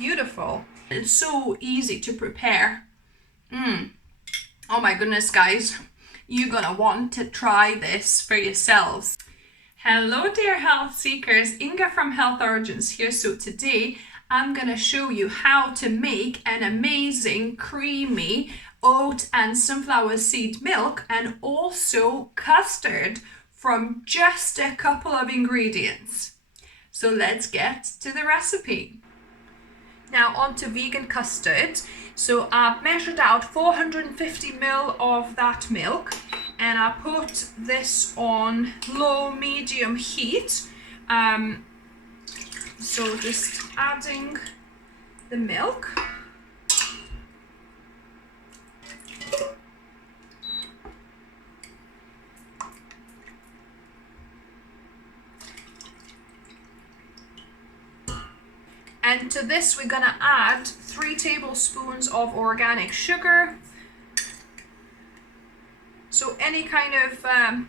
Beautiful. It's so easy to prepare. Oh my goodness, guys. You're gonna want to try this for yourselves. Hello dear health seekers, Inga from Health Origins here. So today I'm gonna show you how to make an amazing creamy oat and sunflower seed milk and also custard from just a couple of ingredients. So let's get to the recipe. Now on to vegan custard. So I've measured out 450 ml of that milk and I put this on low medium heat. So just adding the milk. And to this we're gonna add 3 tablespoons of organic sugar. So any kind of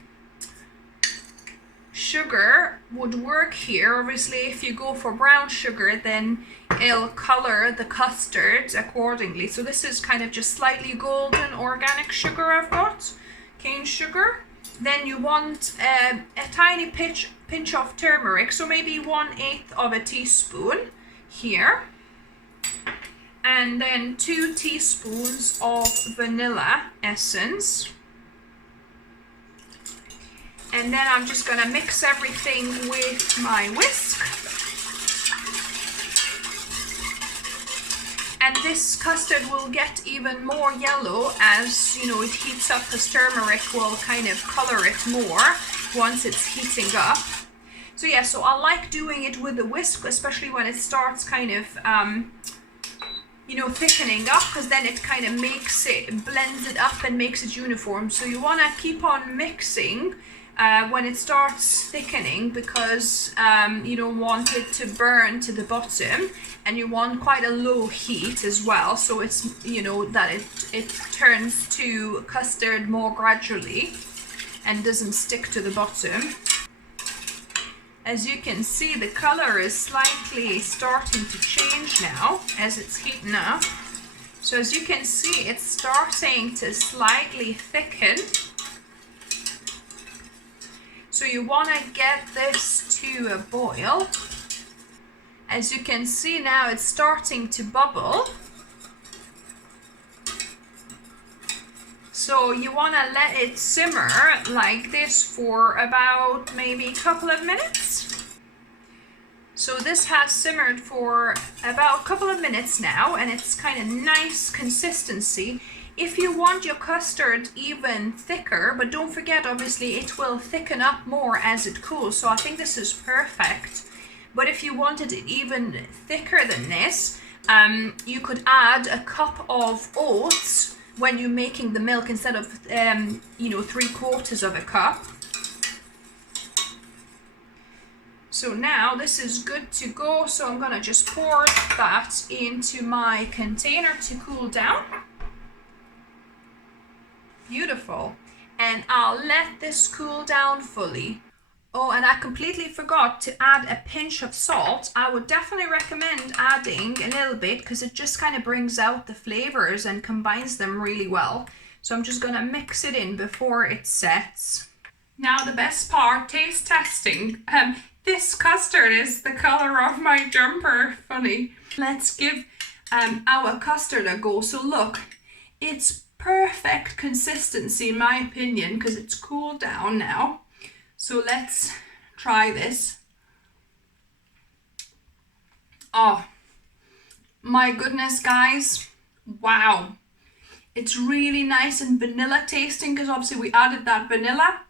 sugar would work here. Obviously if you go for brown sugar then it'll color the custard accordingly. So this is kind of just slightly golden organic sugar I've got, cane sugar. Then you want a tiny pinch of turmeric, so maybe 1/8 of a teaspoon here, and then 2 teaspoons of vanilla essence. And then I'm just gonna mix everything with my whisk. And this custard will get even more yellow as, you know, it heats up, because turmeric will kind of color it more once it's heating up. So yeah, so I like doing it with the whisk, especially when it starts kind of, you know, thickening up, because then it kind of blends it up and makes it uniform. So you want to keep on mixing when it starts thickening, because you don't want it to burn to the bottom, and you want quite a low heat as well, so it's, you know, that it turns to custard more gradually and doesn't stick to the bottom. As you can see, the color is slightly starting to change now as it's heating up. So as you can see, it's starting to slightly thicken. So you want to get this to a boil. As you can see now, it's starting to bubble. So you want to let it simmer like this for about maybe a couple of minutes. So this has simmered for about a couple of minutes now, and it's kind of nice consistency. If you want your custard even thicker, but don't forget, obviously it will thicken up more as it cools, so I think this is perfect. But if you wanted it even thicker than this, you could add a cup of oats when you're making the milk instead of, you know, 3/4 of a cup. So now this is good to go. So I'm gonna just pour that into my container to cool down. Beautiful. And I'll let this cool down fully. Oh, and I completely forgot to add a pinch of salt. I would definitely recommend adding a little bit, because it just kind of brings out the flavors and combines them really well. So I'm just gonna mix it in before it sets. Now the best part, taste testing. This custard is the color of my jumper. Funny. Let's give our custard a go. So look, it's perfect consistency in my opinion, because it's cooled down now. So let's try this. Oh my goodness, guys. Wow. It's really nice and vanilla tasting, because obviously we added that vanilla.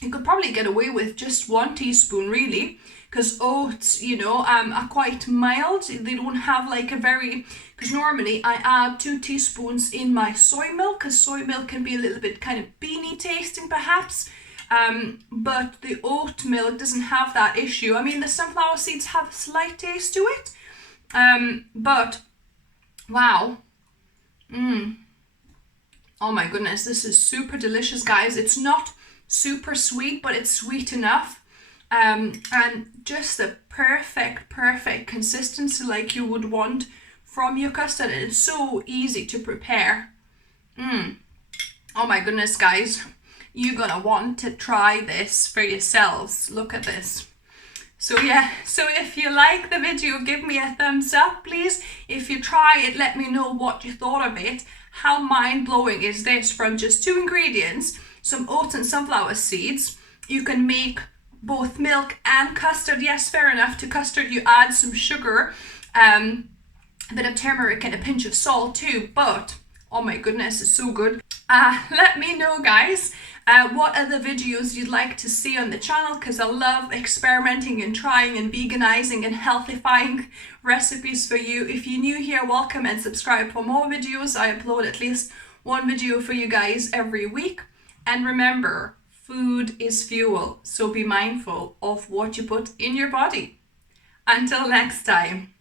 You could probably get away with just 1 teaspoon really, because oats, you know, are quite mild. They don't have like a very, because normally I add 2 teaspoons in my soy milk, because soy milk can be a little bit kind of beany tasting perhaps. But the oat milk doesn't have that issue. I mean, the sunflower seeds have a slight taste to it, but wow. Oh my goodness, this is super delicious, guys. It's not super sweet, but it's sweet enough. and just the perfect consistency like you would want from your custard. It's so easy to prepare. Oh my goodness, guys, you're gonna want to try this for yourselves. Look at this. So yeah, so if you like the video, give me a thumbs up, please. If you try it, let me know what you thought of it. How mind-blowing is this? From just 2 ingredients, some oats and sunflower seeds, you can make both milk and custard. Yes, fair enough, to custard you add some sugar, a bit of turmeric and a pinch of salt too, but oh my goodness, it's so good. Let me know, guys, what other videos you'd like to see on the channel, because I love experimenting and trying and veganizing and healthifying recipes for you. If you're new here, welcome and subscribe for more videos. I upload at least 1 video for you guys every week. And remember, food is fuel, so be mindful of what you put in your body. Until next time.